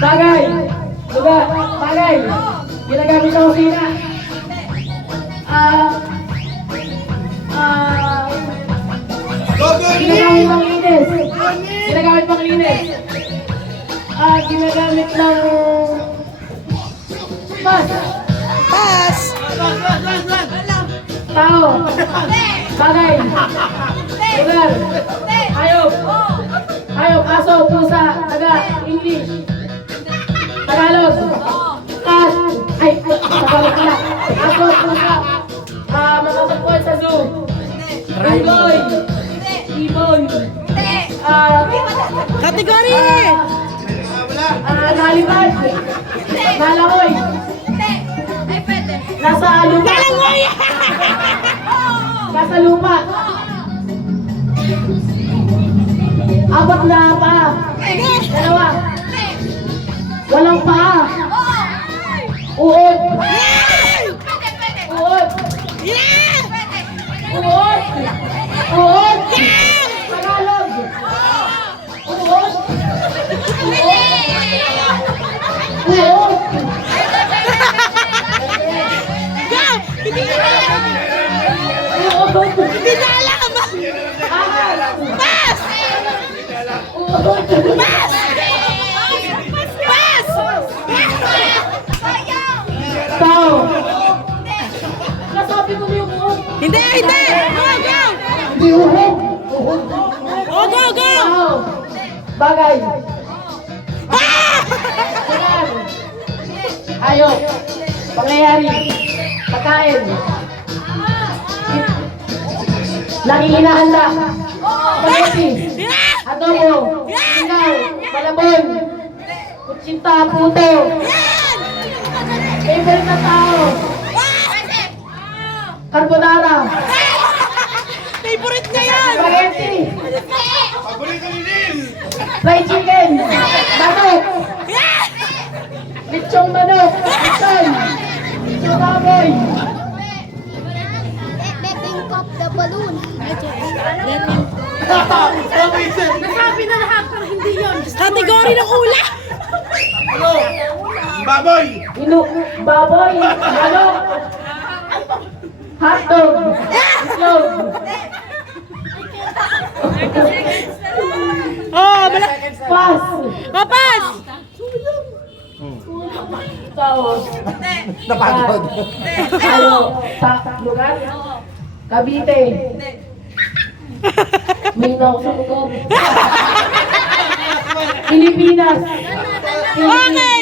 Bagay. Lugar. Bagay. Ginagamit sa kusina. Ginagamit pang linis. Ginagamit pang linis. Ginagamit ng... Mas. Pass. Tao. Bagay. Lugar. Hayop. Hayop, aso, pusa, taga, English. Tagalog. Cat. Ay, Tagalog pala. Aso, pusa. Matatagpuan sa zoo. Ibon. Ibon. Category. Nalipad. Nalangoy. Nasa lupa. Nasa lupa. Apat na pa. Dalawa. Walang pa. Uod. Uod. Uod. Uod. Tagalog. Uod. Uod. Uod. Hindi na alam. Pass. Uod. Pass. Pass. Tao. Nasabi ko na yung uod. Hindi, hindi. Go, go. Hindi uhod. Uhod. Oh, go, go. Tao. Bagay. Lugar. Hayop. Pangyayari. Pagkain. Laging hinahanda. Spaghetti. Adobo. Sinaw. Malabon. Kutsinta. Puto. Favorite na tao. Carbonara. Favorite niya yan. Spaghetti. Fried chicken. Manok. Lechong manok. Lechon. Lechong baboy. Letting pop the balloon. Nasabi na lahat pero hindi yun. Category ng ula. Baboy! Baboy. Manok. Hotdog. Itlog. Oh, malak. Pass. Oh, pass. Tao. Napagod. Ano? Lugar? Cavite. Minang Sungkog. Pilipinas. Okay.